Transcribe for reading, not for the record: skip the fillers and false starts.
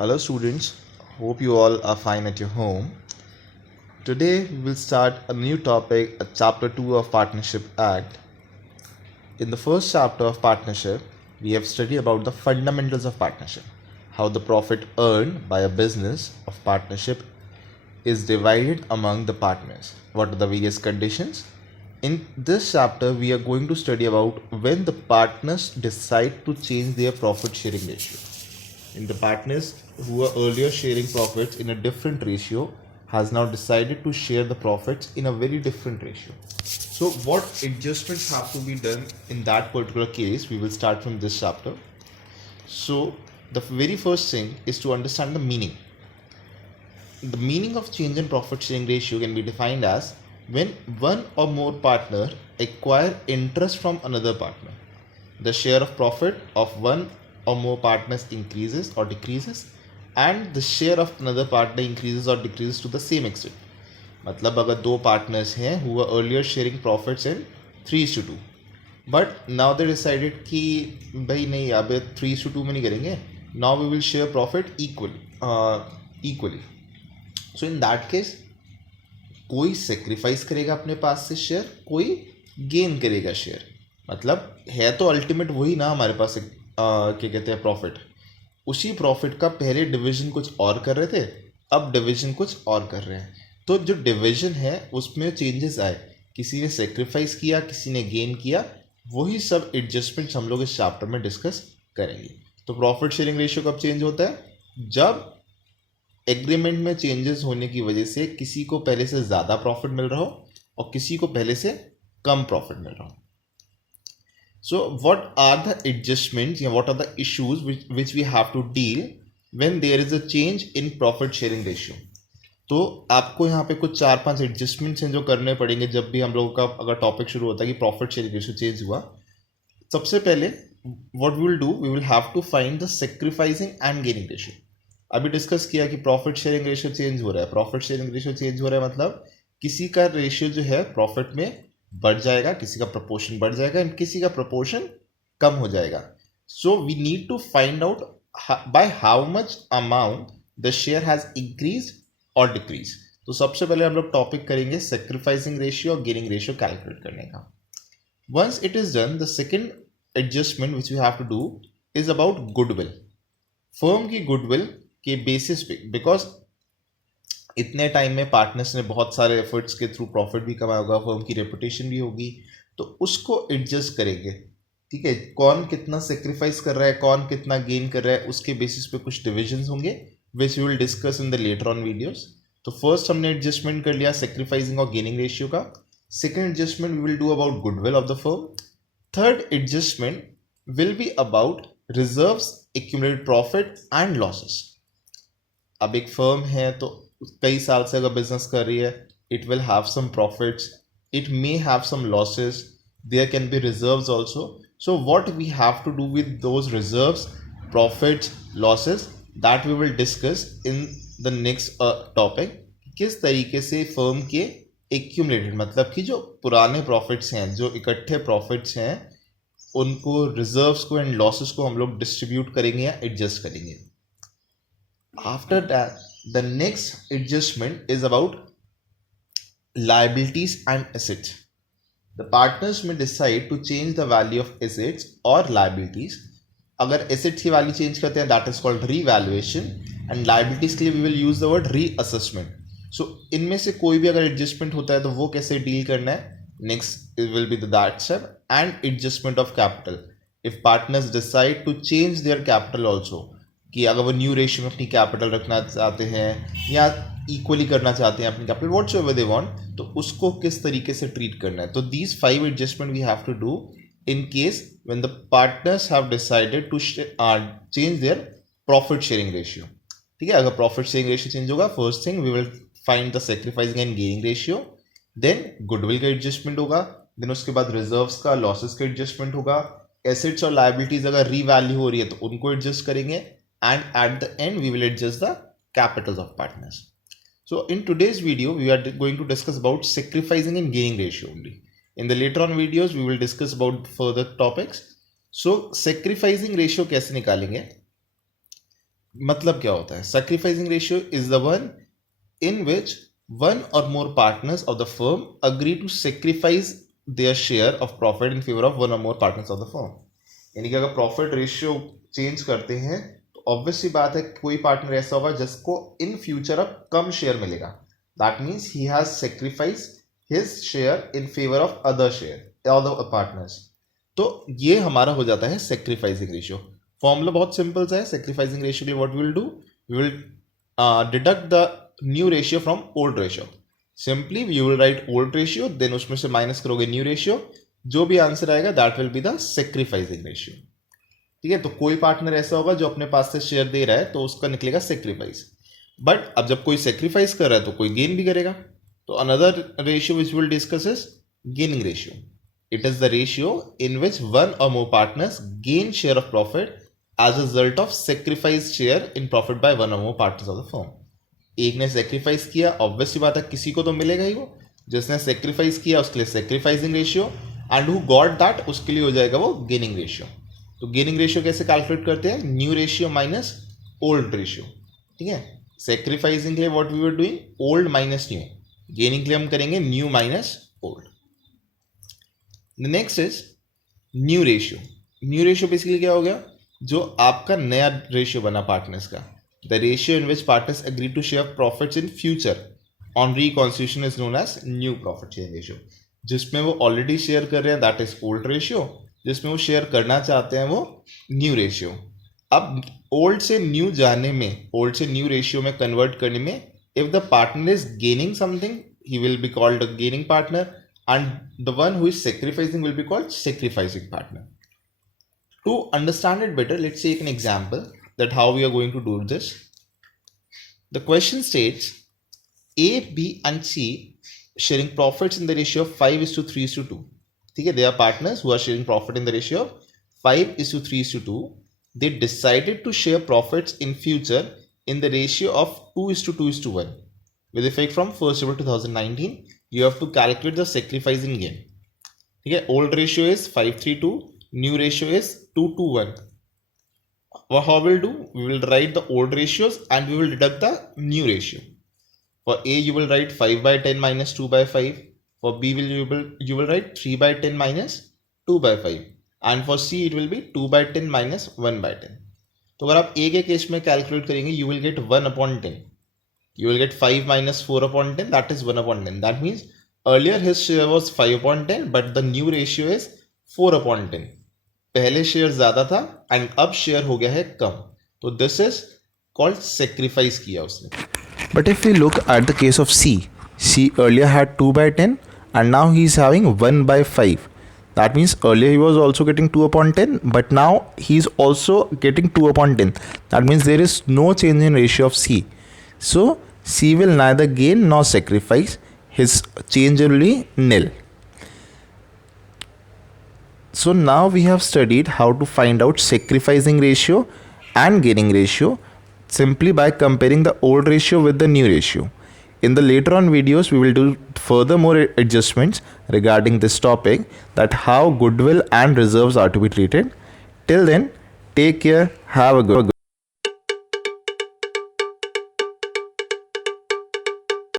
Hello students, hope you all are fine at your home. Today we will start a new topic, chapter 2 of Partnership Act. In the first chapter of partnership, we have studied about the fundamentals of partnership, how the profit earned by a business of partnership is divided among the partners, what are the various conditions. In this chapter, we are going to study about when the partners decide to change their profit sharing ratio. In the partners who were earlier sharing profits in a different ratio has now decided to share the profits in a very different ratio. So what adjustments have to be done in that particular case, we will start from this chapter. So the very first thing is to understand the meaning. The meaning of change in profit sharing ratio can be defined as when one or more partner acquire interest from another partner. The share of profit of one or more partners increases or decreases and the share of another partner increases or decreases to the same extent. मतलब अगर दो partners हैं who were earlier sharing profits in 3:2 but now they decided कि भाई नहीं अब 3:2 में नहीं करेंगे, now we will share profit equally. So in that case कोई सेक्रीफाइस करेगा अपने पास से शेयर, कोई गेन करेगा शेयर. मतलब है तो अल्टीमेट वही ना हमारे पास क्या कहते हैं प्रॉफिट. उसी प्रॉफिट का पहले डिवीजन कुछ और कर रहे थे, अब डिवीजन कुछ और कर रहे हैं. तो जो डिवीजन है उसमें चेंजेस आए, किसी ने सेक्रीफाइस किया, किसी ने गेन किया, वही सब एडजस्टमेंट्स हम लोग इस चैप्टर में डिस्कस करेंगे. तो प्रॉफिट शेयरिंग रेशियो कब चेंज होता है? जब एग्रीमेंट में चेंजेस होने की वजह से किसी को पहले से ज़्यादा प्रॉफिट मिल रहा हो और किसी को पहले से कम प्रॉफिट मिल रहा हो. So what are the adjustments या what are the issues which we have to deal when there is a change in profit sharing ratio. तो आपको यहाँ पे कुछ 4-5 एडजस्टमेंट्स हैं जो करने पड़ेंगे जब भी हम लोगों का अगर टॉपिक शुरू होता है कि प्रॉफिट शेयरिंग रेशियो चेंज हुआ. सबसे पहले what we will do, we will have to find the sacrificing and gaining ratio. अभी डिस्कस किया कि प्रॉफिट शेयरिंग रेशियो चेंज हो रहा है. प्रॉफिट शेयरिंग रेशियो चेंज हो रहा है मतलब किसी का रेशियो जो है प्रॉफिट में बढ़ जाएगा, किसी का प्रपोर्शन बढ़ जाएगा एंड किसी का प्रपोर्शन कम हो जाएगा. So we need to find out by how much amount the share has increase और डिक्रीज. तो सबसे पहले हम लोग टॉपिक करेंगे सेक्रीफाइसिंग रेशियो और गेनिंग रेशियो कैलकुलेट करने का. Once it is done, the second adjustment which we have to do is about goodwill. Firm की गुडविल के बेसिस पे, बिकॉज इतने टाइम में पार्टनर्स ने बहुत सारे एफर्ट्स के थ्रू प्रॉफिट भी कमाया होगा, फर्म की रेपुटेशन भी होगी, तो उसको एडजस्ट करेंगे. ठीक है, कौन कितना सेक्रीफाइस कर रहा है, कौन कितना गेन कर रहा है, उसके बेसिस पे कुछ डिविजन्स होंगे which we will discuss in the later on videos. तो फर्स्ट हमने एडजस्टमेंट कर लिया सेक्रीफाइसिंग और गेनिंग रेशियो का. Second adjustment we will do about goodwill of the firm. Third adjustment will be about reserves, accumulated profit and losses. अब एक फर्म है तो कई साल से अगर बिजनेस कर रही है, it will have some profits, it may have some losses, there can be reserves also. So what we have to do with those reserves, profits, losses, that we will discuss in the next topic. किस तरीके से फर्म के एक्यूमुलेटेड मतलब कि जो पुराने प्रॉफिट्स हैं, जो इकट्ठे प्रॉफिट्स हैं, उनको रिजर्व्स को एंड लॉसेस को हम लोग डिस्ट्रीब्यूट करेंगे या एडजस्ट करेंगे. After that, the next adjustment is about liabilities and assets. The partners may decide to change the value of assets or liabilities. अगर assets की value change करते हैं, that is called revaluation, and liabilities के लिए we will use the word reassessment. So इनमें से कोई भी अगर adjustment होता है तो वो कैसे deal करना है, next it will be that step. And adjustment of capital. If partners decide to change their capital also, कि अगर वो न्यू रेशियो में अपनी कैपिटल रखना चाहते हैं या इक्वली करना चाहते हैं अपनी capital, whatsoever they want, तो उसको किस तरीके से ट्रीट करना है. तो these 5 adjustment we have to do in case when the partners have decided to change their profit sharing ratio. ठीक है, अगर प्रॉफिट शेयरिंग रेशियो चेंज होगा, first thing we will find the sacrificing and gaining ratio, then goodwill का adjustment होगा, then उसके बाद रिजर्व्स का, लॉसेस का एडजस्टमेंट होगा, एसेट्स और लाइबिलिटीज अगर रीवैल्यू हो रही है तो उनको एडजस्ट करेंगे, and at the end we will adjust the capitals of partners. So in today's video we are going to discuss about sacrificing and gaining ratio only. In the later on videos we will discuss about further topics. So sacrificing ratio कैसे निकालेंगे? मतलब क्या होता है? Sacrificing ratio is the one in which one or more partners of the firm agree to sacrifice their share of profit in favor of one or more partners of the firm. यानी कि अगर profit ratio change करते हैं तो ऑब्वियस सी बात है कोई पार्टनर ऐसा होगा जिसको इन फ्यूचर अब कम शेयर मिलेगा. That means he has sacrifice his share in favour of other share other partners. तो ये हमारा हो जाता है सेक्रीफाइसिंग रेशियो. फॉर्मूला बहुत सिंपल सा है. सेक्रीफाइसिंग रेशियो के लिए what we will do, we will deduct the new ratio from old ratio. Simply you will write old ratio, then उसमें से माइनस करोगे न्यू रेशियो. जो भी आंसर आएगा that will be the sacrificing ratio. ठीक है, तो कोई पार्टनर ऐसा होगा जो अपने पास से शेयर दे रहा है तो उसका निकलेगा सेक्रीफाइस. बट अब जब कोई सेक्रीफाइस कर रहा है तो कोई गेन भी करेगा. तो another ratio which will discuss is gaining ratio. It is the ratio in which one or more partners gain share of profit as a result of sacrifice share in profit by one or more partners of the firm. एक ने सेक्रीफाइस किया, ऑब्वियस सी बात है किसी को तो मिलेगा ही. वो जिसने सेक्रीफाइस किया उसके लिए sacrificing ratio, and who got that उसके लिए हो जाएगा वो गेनिंग रेशियो. तो गेनिंग रेशियो कैसे कैलकुलेट करते हैं? New ratio minus old ratio. ठीक है, सेक्रीफाइसिंग के लिए what we were doing, old minus new. Gaining के लिए हम करेंगे new minus old. Next is new ratio. New ratio basically क्या हो गया? जो आपका नया रेशियो बना पार्टनर्स का. The ratio in which partners agree to share profits in future on reconstitution is known as new profit share ratio. जिसमें वो ऑलरेडी शेयर कर रहे हैं दैट इज ओल्ड रेशियो, जिसमें वो शेयर करना चाहते हैं वो न्यू रेशियो. अब ओल्ड से न्यू जाने में, ओल्ड से न्यू रेशियो में कन्वर्ट करने में, if the partner is gaining something he will be called a gaining partner, and the one who is sacrificing will be called sacrificing partner. To understand it better, let's take an example that how we are going to do this. The question states A, B and C sharing profits in the ratio of 5:3:2. Okay, they are partners who are sharing profit in the ratio of 5:3:2. They decided to share profits in future in the ratio of 2:2:1 with effect from 1st April 2019. You have to calculate the sacrificing gain. ठीक है, old ratio is 5:3:2, new ratio is 2:1. Well, how we'll do? We will write the old ratios and we will deduct the new ratio. For A, you will write 5/10 minus 2/5. For B, you will write 3/10 minus 2/5. And for C, it will be 2/10 minus 1/10. तो अगर आप A के केस में कैलकुलेट करेंगे, you will get 1/10. You will get 5 minus 4/10, that is 1/10. That means earlier his share was 5/10 but the new ratio is 4/10. पहले शेयर ज़्यादा था एंड अब शेयर हो गया है कम. तो दिस इज कॉल्ड सेक्रीफाइस किया उसने. But if we look at the case of C, C earlier had 2/10 and now he is having 1/5. That means earlier he was also getting 2/10 but now he is also getting 2/10. That means there is no change in ratio of C. So C will neither gain nor sacrifice. His change will be nil. So now we have studied how to find out sacrificing ratio and gaining ratio simply by comparing the old ratio with the new ratio. In the later on videos, we will do further more adjustments regarding this topic, that how goodwill and reserves are to be treated. Till then, take care, have a good